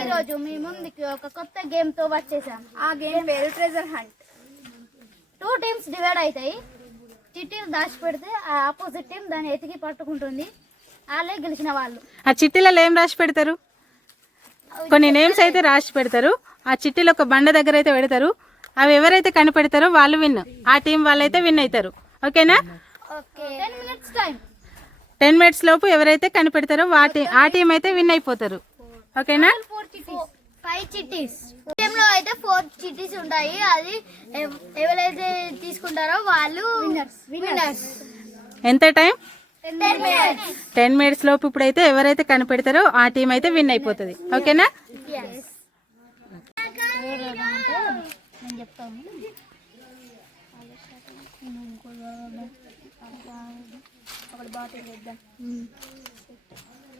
ఈరోజు మీ ముందుకి ఒక కొత్త గేమ్తో వచ్చేసాం. ఆ గేమ్ పేరు treasure hunt two teams divide అవుతాయి. చిట్టీలు దాచి పెడితే ఆ ఆపోజిట్ టీం దాన్ని ఎతికి పట్టుకుంటుంది. వాళ్ళే గెలిచిన వాళ్ళు. ఆ చిట్టీలలో ఏం రాసి పెడతారు? కొన్ని నేమ్స్ అయితే రాసి పెడతారు. ఆ చిట్టీలు ఒక బండ దగ్గర అయితే పెడతారు. అవి ఎవరైతే కనిపెడతారో వాళ్ళు విన్. ఆ టీం వాళ్ళైతే విన్ అవుతారు. ఓకేనా ten minutes time ten minutes లోపు ఎవరైతే కనిపెడతారో వా టీ ఆ టీం అయితే విన్ అయిపోతారు. ఓకేనా? ఫైవ్ చిట్టీస్. లో అయితే ఫోర్ చిట్టీస్ ఉంటాయి. అది ఎవ- ఎవరైతే తీసుకుంటారో వాళ్ళు విన్నర్స్ ఎంత టైం? Ten minutes. లోపు ఇప్పుడైతే ఎవరైతే కనిపెడతారో ఆ టీం అయితే విన్ అయిపోతుంది. ఓకేనా? నేను చెప్తాను. ఒకటి బాటిల్ వేద్దాం.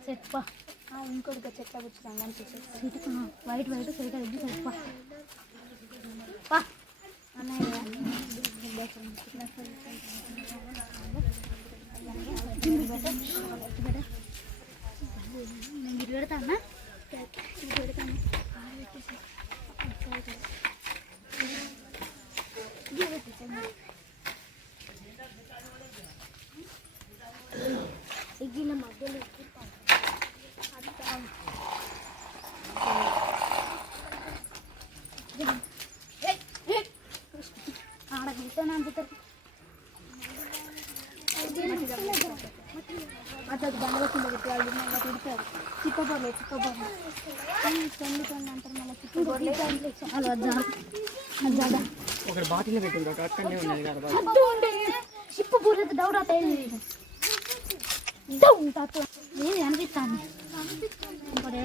చెప్పా. ఇంకోటి చెట్ల కూర్చున్నాం? కనిపించే వైట్ వైట్ సైడ్ అయింది చెప్పా. నేను పెడతాను ఇగిన మధ్యలో ఆడ కూర్చొని అందుతారు అతను బండల కింద మళ్ళీ తిడతారు చిక్కబోర్లే అంటారు మళ్ళీ చాలా ఒకటి బాటిల్ పెట్టింది ఒకటి అక్కడనే ఉన్నది కదా అడ్డు ఉండే. డౌట్ అవుతాయి ఏది అనిపిస్తాను ఇంకోటి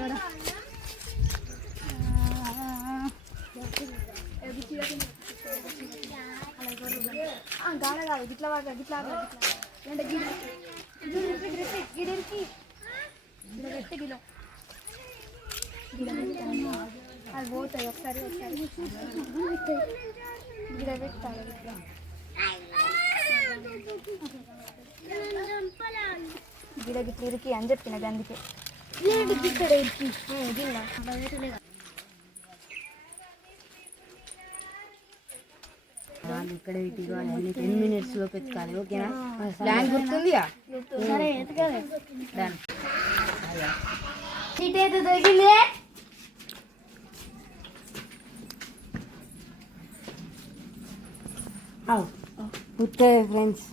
గాడ కాదు గిట్లా వాడ గిట్లా అంటే అది పోతాయి ఒకసారి ఒకసారి గిడ పెట్టాలి ఇట్లా గిడ గిట్ల ఇరికి అని చెప్పిన అందుకే ఇక్కడ ఇరికి గిల్ల ఇక్కడ టెన్ మినిట్స్లో పెట్టుకోవాలి ఓకేనా? ప్లాన్ గుర్తుందిగా? సీట్ అయితే దొరికింది friends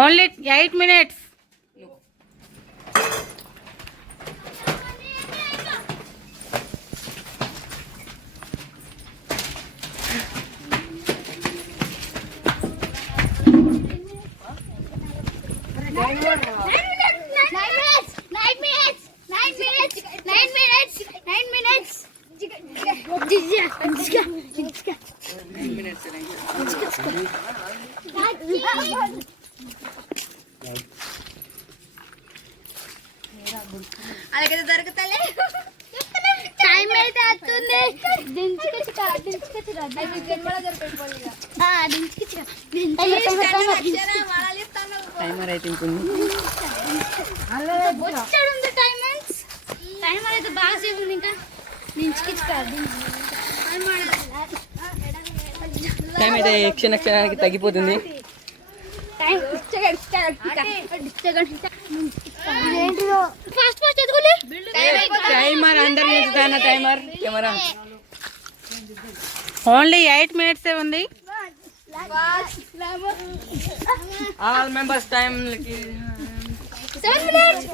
only eight minutes timer అయితే ఇంకొంది వచ్చాడు టైం టైమర్ అయితే బాగా సేపు ఉంది ఇంకా దించుకొచ్చుక టైం అయితే క్షణ క్షణానికి తగ్గిపోతుంది. టైమర్ అందరు టైమర్ కెమెరా ఓన్లీ ఎయిట్ మినిట్సే ఉంది? All members time seven minutes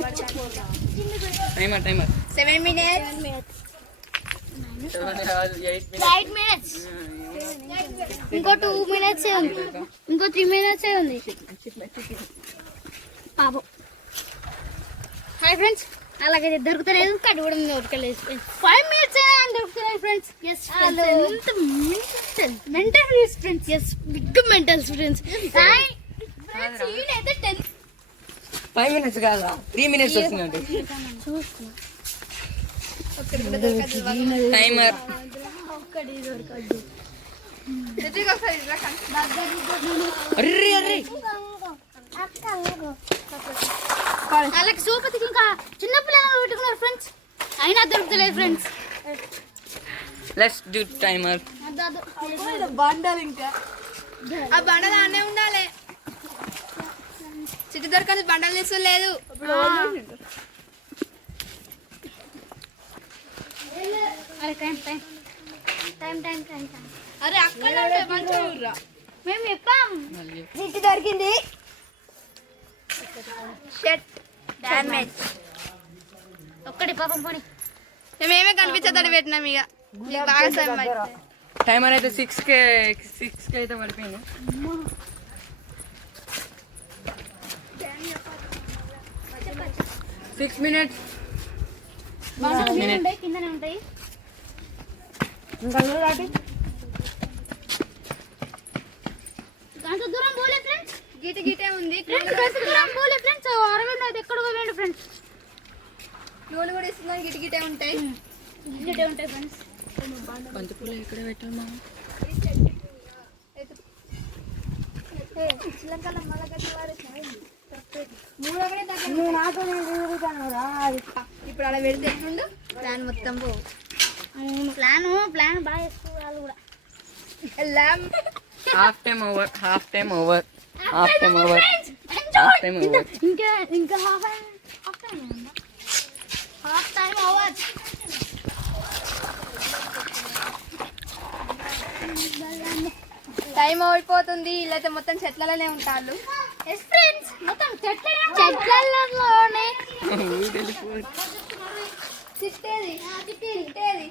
timer timer seven minutes ఇంకో టూ మినిట్స్ ఉంది. ఇంకో త్రీ మినిట్స్ ఉంది. పాపం. హాయ్ ఫ్రెండ్స్ అలాగైతే దొరుకుతలేదు కట్ కూడా దొరకలేదు ఫైవ్ మినిట్స్ దొరుకుతలేదు ఫ్రెండ్స్ ఎస్ ఎంత mental mental friends yes big mental friends అయితే టెన్ ఫైవ్ మినిట్స్ కాదా త్రీ మినిట్స్ వచ్చిందండి. టైమర్ అర్రే అర్రే వాళ్ళకి సూపతికి ఇంకా చిన్న పిల్లలు పెట్టుకున్నారు ఫ్రెండ్స్ అయినా దొరుకుతలేదు ఫ్రెండ్స్ లెట్స్ డూ టైమర్ బండలు ఇంకా. ఆ బండలు అనే ఉండాలి. చిట్టు దొరకదు బండలు తీసుకోలేదు అరే అక్కడ మేము చెప్పాం. చిట్టు దొరికింది. షర్ట్ డ్యామేజ్ ఒక్కటి పాపం పోనీ. మేమేమే కనిపించదని పెట్టినాం ఇక బాగా. టైమర్ అయితే సిక్స్ కే సిక్స్ కే అయితే పడిపోయింది. సిక్స్ మినిట్స్ ఉంటాయి కిందనే ఉంటాయి. అంత దూరం పోలే ఫ్రెండ్స్ గీట గీటే ఉంది. ఫ్రెండ్స్ అరవింద్ అయితే ఎక్కడ పోయాడు ఫ్రెండ్స్ నూనె కూడా ఇస్తున్నాం గిటి గిటే ఉంటాయి. ఇక్కడే ఉంటాయి ఫ్రెండ్స్ బంతిపూలు ఎక్కడ పెట్టాలి మా ఇప్పుడు అలా పెడితే ఎట్లుండు? దాని మొత్తం పో. ప్లాన్ ప్లాన్ బాగా వేసుకోవాలి కూడా. Half time over half time over half time over half time over ఇంకా ఇంకా half time half time over time అయిపోతుంది. వీళ్ళైతే మొత్తం చెట్లలోనే ఉంటారు. మొత్తం చెట్ల చెట్లలోనే. తిట్టేది తిట్టేది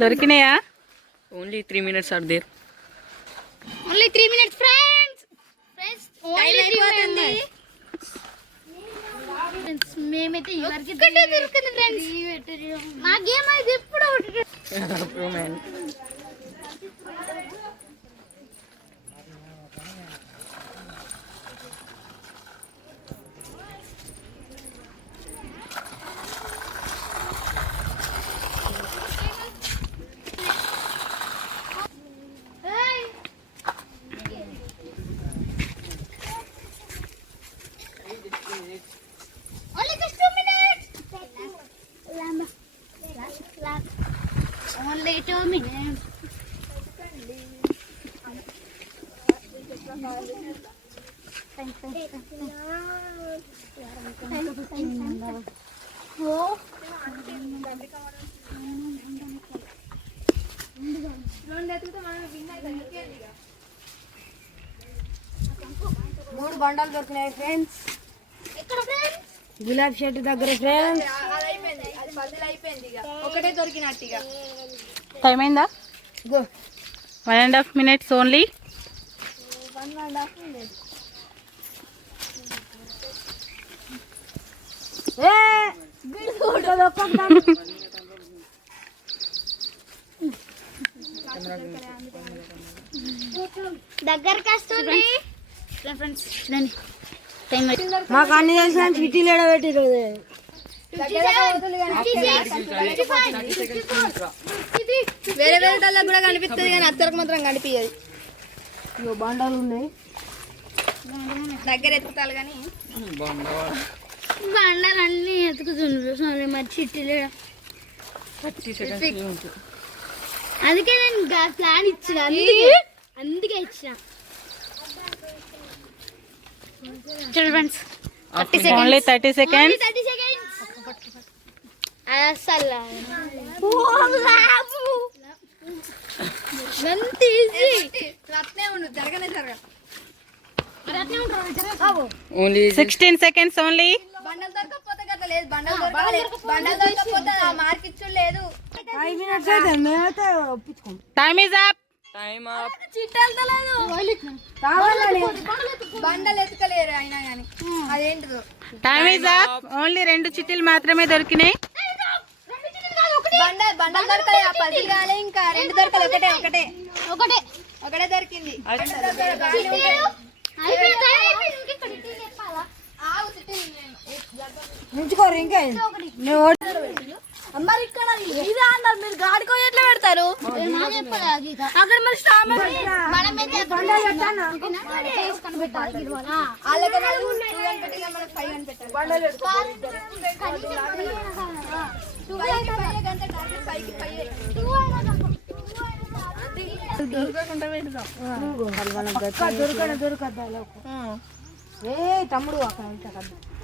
దొరికినాయా? Only three minutes are there only three minutes friends friends only three అయిపోతుంది. ఫ్రెండ్స్ మేమైతే ఒక్కటే దొరికింది ఫ్రెండ్స్ మా గేమ్ అయితే ఎప్పుడు మూడు బండాలు దొరికినాయి ఫ్రెండ్స్ ఎక్కడ ఫ్రెండ్స్ గులాబీ షర్ట్ దగ్గర ఫ్రెండ్స్ అది అయిపోయింది అది పదిలు అయిపోయింది ఇక. ఒకటే దొరికినట్టు ఇక. టైం అయిందా? Go one and half minutes only one and half దగ్గరికి వస్తుంది. ఫ్రెండ్స్ టైం మాకు అన్ని తెలిసిన చిట్టీలు ఎడబెట్టి వేరే వేరే వాళ్ళకి కూడా కనిపిస్తుంది కానీ అత్తరకు మాత్రం కనిపించదు బండాలు ఉన్నాయి. దగ్గర ఎత్తుతాలు కానీ. బండాలు అన్ని ఎతుకుతుండ్రు సరే మరి చిట్టీలు అందుకే నేను ప్లాన్ ఇచ్చిన అందుకే ఇచ్చిన. చూడు friends thirty only thirty seconds thirty sixteen seconds only బండలు లేదు. బండలు బండలు time is up time? Up బండలు ఎత్తుకలేరు అయినా కానీ అదేంటిదో. Time is up. ఓన్లీ రెండు చిట్టీలు మాత్రమే దొరికినాయి. బండ బండలు దొరకలే ఆ పది కాలే ఇంకా. రెండు దొరకలే ఒకటే ఒకటే. ఒకటే. అక్కడే దొరికింది. ఉంచుకోరు ఇంకా మరి ఇక్కడ ఇదే అన్నారు మీరు గాడికో పెడతారు అక్కడ మరి స్టామ్ వాళ్ళకి నాలుగు టూ అని పెట్టి ఇక మనకి ఫైవ్ అని పెట్టాలి. ఫైవ్కి ఫైవ్ గంట టార్గెట్ ఫైవ్కి ఫైవ్ దొరకదు దొరకదు ఏ తమ్ముడు అక్కడ ఉంటా కదా.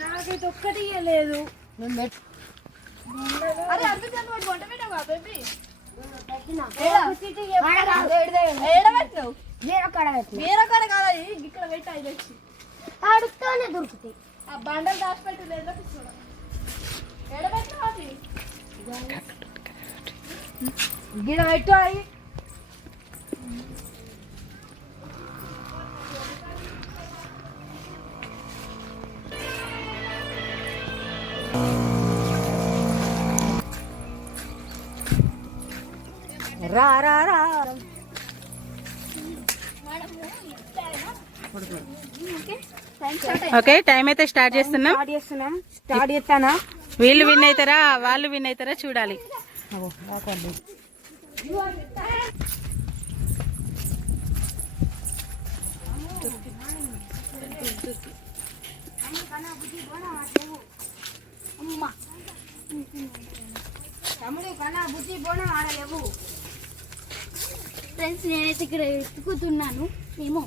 నాకైతే ఒక్కటి ఇవ్వలేదు అరే అర్థం వాడు వంట పెట్టావా బేబీ. ఇక్కడ పెట్టి వచ్చి. అడుగుతానే దొరుకుతాయి. ఆ బండలు దాచిపెట్టి లేదా చూడ ఏడబెట్టినావు అది? గిడ పెట్టు అవి రా రా రా. ఓకే టైం అయితే స్టార్ట్ చేస్తున్నాం. స్టార్ట్ చేస్తున్నాం. స్టార్ట్ చేస్తానా? వీళ్ళు విన్ అవుతారా? వాళ్ళు విన్ అవుతారా? చూడాలి. తమ్ముడు కన్నా బుద్ధి బోనం ఆడలేవు. ఫ్రెండ్స్ నేనైతే ఇక్కడ ఎత్తుకుతున్నాను ఏమో.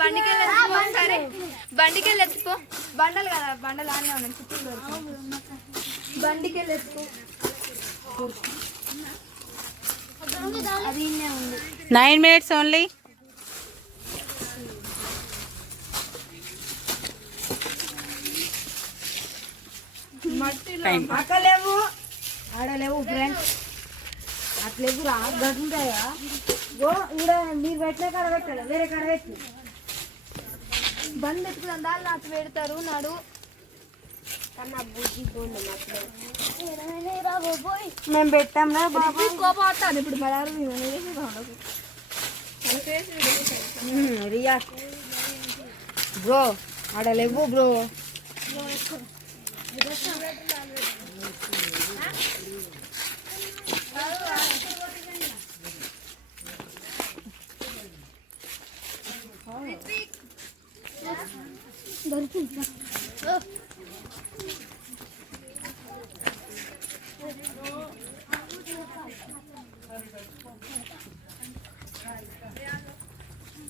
బండికెళ్ళి సరే ఎత్తుకో. బండలు కదా బండలు ఆనే ఉన్నాయి. చుట్టూ బండికెళ్ళి ఎత్తుకో. Nine minutes only. అక్కలేవు ఆడలేవు ఫ్రెండ్స్ అట్లేవు రా గట్టుంటాయా గో ఇక్కడ మీరు పెట్టిన కాడ పెట్టాలి? వేరే కాడ పెట్టి. బండి ఎత్తుకుదాం దాన్ని నాకు పెడతారు నాడు. మేము పెట్టాం రా బాబా కోపం వస్తాను ఇప్పుడు మరి రియా బ్రో ఆడలేవు బ్రో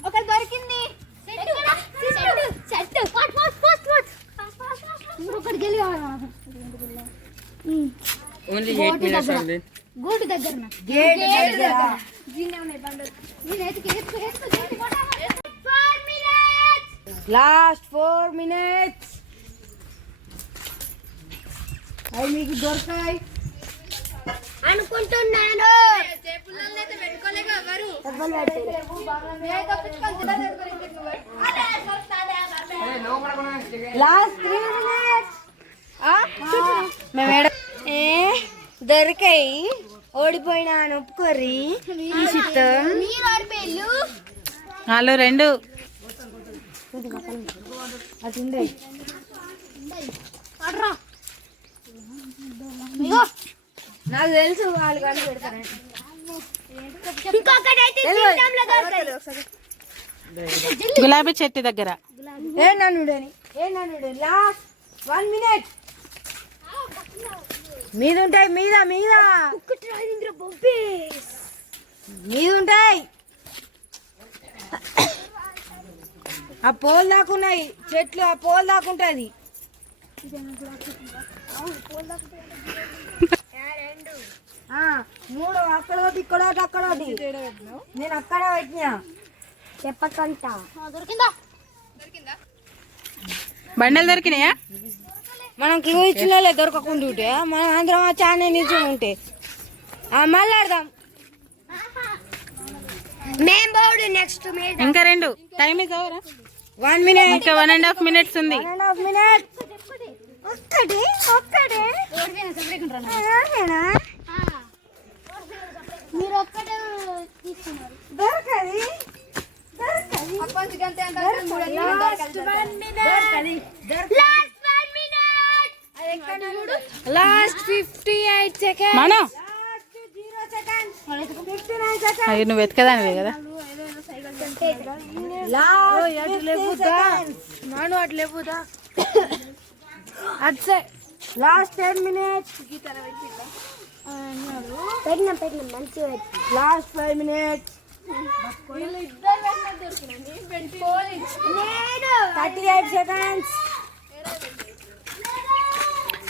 ఒక దొరికింది చెట్టు ఒకటికి వెళ్ళి ఉంది గూడు దగ్గర గేట్ దగ్గర. దీన్నే ఉన్నాయి బండలు. నేను ఎత్తుకు ఎత్తుకు ఎత్తుకు లాస్ట్ ఫోర్ మినిట్స్ అవి మీకు దొరకాయి. అనుకుంటున్నాను. లాస్ట్ త్రీ మినిట్స్ మేము ఏ? దొరికాయి మీరు ఆడిపోయిల్లు వాళ్ళు రెండు. నాకు తెలుసు వాళ్ళు కానీ పెడతారని గులాబీ చెట్టు దగ్గర. ఏ నన్నుడని ఏ నన్నుడని. లాస్ట్. One minute. మీద ఉంటాయి మీద మీద మీద ఉంటాయి ఆ పోల్ దాకున్నాయి చెట్లు ఆ పోల్ దాకుంటది ఆ, మూడు అక్కడ ఒకటి ఇక్కడ ఒకటి అక్కడ ఒకటి. నేను అక్కడ పెట్టినా. చెప్పకంట ఆ, దొరికిందా? బండలు దొరికినాయా? మనం క్లూ దొరకకుండా ఉంటే మనం అందరం ఆ చానే నిల్చొని ఉంటే. ఆ, మళ్ళీ ఆడదాం. మేం బోర్డు నెక్స్ట్ ఇంకా రెండు. టైం ఇస్ వన్ మినిట్ ఇంకా వన్ అండ్ హాఫ్ మినిట్స్ ఉంది. వన్ హాఫ్ మినిట్ ఒక్కడే ఒక్కడే. ఓడిపోయినా సెపరేట్ ఉంటాను మీరు ఒక్కటే తీసుకున్నారు. దొరకది. దొరకది. Last one minute last fifty eight second మన. అయ్యి నువ్వు వెతకదానివే కదా. నాను అటు లేపుదా అటు లాస్ట్ టెన్ మినిట్స్ పెట్టిన పెట్టిన మంచిగా last five minutes thirty eight seconds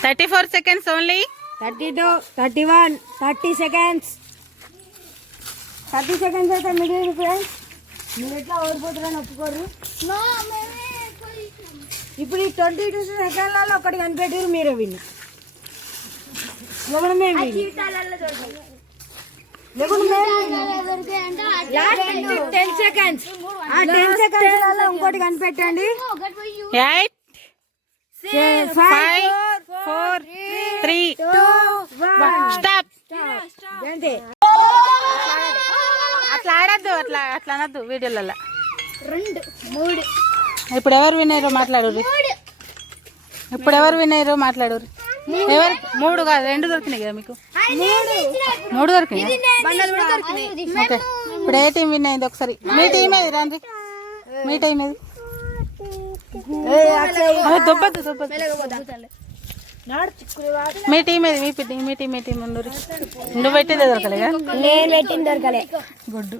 thirty four seconds only thirty two thirty one thirty seconds thirty seconds అయితే మిగిలిన ఫ్రెండ్స్ మీరు ఎట్లా ఓడిపోతారని ఒప్పుకోరు. ఇప్పుడు ఈ ట్వంటీ టూ సెకండ్లలో ఒకటి కనిపెట్టారు మీరే విన్. లేకుండా మేము లేకుండా మేము టెన్ సెకండ్స్ ఆ టెన్ సెకండ్స్ ఇంకోటి కనిపెట్టండి. Eight five four three stop. అట్లా ఆడద్దు అట్లా అట్లా అనద్దు వీడియోలలో రెండు మూడు. ఇప్పుడు ఎవరు విన్నారో మాట్లాడు ఇప్పుడు ఎవరు విన్నారో మాట్లాడు ఎవరు? మూడు కాదు రెండు దొరికినాయి కదా మీకు? మూడు. దొరికినాయి? ఓకే. ఇప్పుడు ఏ టీం విన్ అయింది ఒకసారి? మీ టీం ఏది? రండి మీ టీం ఏది? దొబ్బద్దు దొబ్బద్దు. మీ టీం ఏది? మీ టీం మీ టీం మీ టీం ఉండరు నువ్వు పెట్టేదే దొరకలేగా నేను పెట్టింది దొరకలే. గుడ్డు.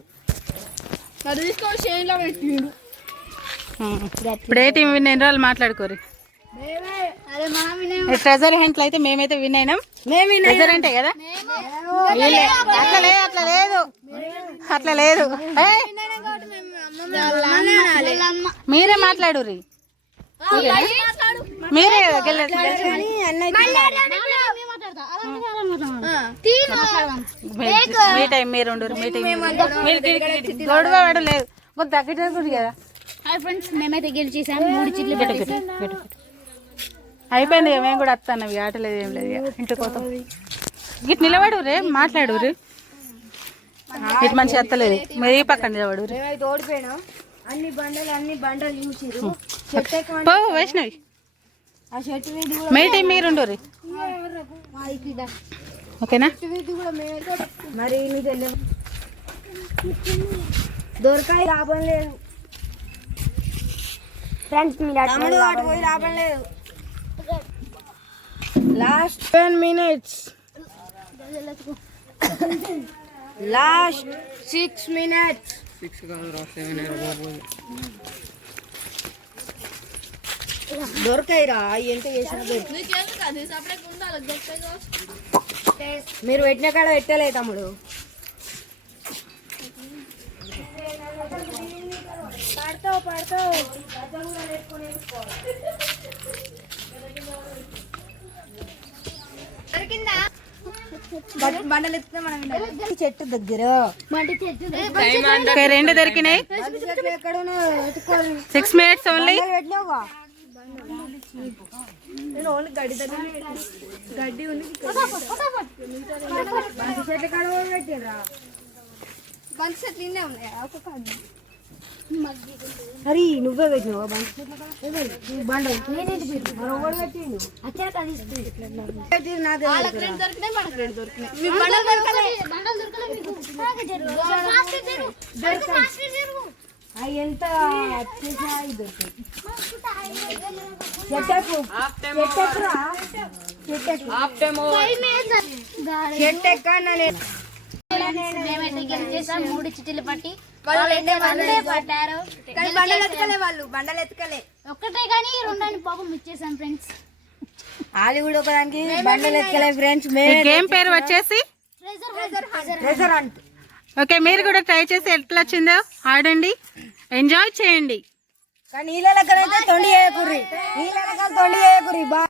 ఇప్పుడు ఏ టీం విన్ అయిన వాళ్ళు మాట్లాడుకోరు ట్రెజర్ హెంట్లు అయితే మేమైతే విన్ అయినాం. మేము ట్రెజర్ అంటే కదా. అట్లా లేదు అట్లా లేదు. అట్లా లేదు. ఏయ్, మీరే మాట్లాడు టైం మీరు ఉండరు మీ టైం మీరు గిడి- గొడవ పడ లేదు కొంత తగ్గట్టు కదా. హాయ్ ఫ్రెండ్స్ మేమైతే గెలిచేసాం మూడు చిట్లు పెట్టు, పెట్టు, పెట్టు, పెట్టు. అయిపోయింది ఇక మేము కూడా వస్తాను ఇక. ఆట లేదు ఏం లేదు ఇంటికి పోతాం. ఇటు నిలబడు రే మాట్లాడు రే. ఇటు మంచి వస్తలేదు. మీరు ఈ పక్కన నిలబడు రే. ఓడిపోయినాం. అన్ని బండలు అన్ని బండలు చూసిరు చెట్టు ఎక్కమంటే పో వైష్ణవి ఆ చెట్టు వీధి కూడా మీ టీం మీరు ఉండరు ఓకేనా? మరి దొరకాయి లాభం లేదు. ఫ్రెండ్స్ మీరు అటు పోయి లాభం లేదు. Last ten minutes last six minutes six కాదు దొరకాయిరా ఎంత మీరు పెట్టిన కాడ పెట్టలే తమ్ముడు. పడతావు పడతావు బండలు ఎత్తుకున్నా మనం చెట్టు దగ్గర. రెండు దొరికినాయి. సిక్స్ మినిట్స్ ఓన్లీ నేను ఓన్లీ గడ్డి దగ్గర గడ్డి ఉంది బండి చెట్ల కాడ పెట్టిర్రా బంతి చెట్లు ఇన్నే ఉన్నాయా? ఒక కాడ అరే నువ్వే పెట్టినావా బంతి చెట్ల కాడ? బండ పెట్టిండు. పెట్టిరు నాకు అవి ఎంత టైమ్ మూడు చిట్టీలు పట్టి పట్టారు కానీ బండలు ఎత్తుకలే వాళ్ళు బండలు ఎత్తుకలే. ఒక్కటే కానీ రెండని పాపం ఇచ్చేసాం ఫ్రెండ్స్. అది కూడా ఒకదానికి బండలు ఎత్తుకలే ఫ్రెండ్స్ గేమ్ పేరు వచ్చేసి? ఓకే మీరు కూడా ట్రై చేసి ఎట్లా వచ్చిందో ఆడండి. ఎంజాయ్ చేయండి. ನೀಲಲಕ್ಕನೈತೆ ತೊಂಡಿ ಏ ಕುರಿ ನೀಲಲಕ್ಕನ ತೊಂಡಿ ಏ ಕುರಿ ಬಾ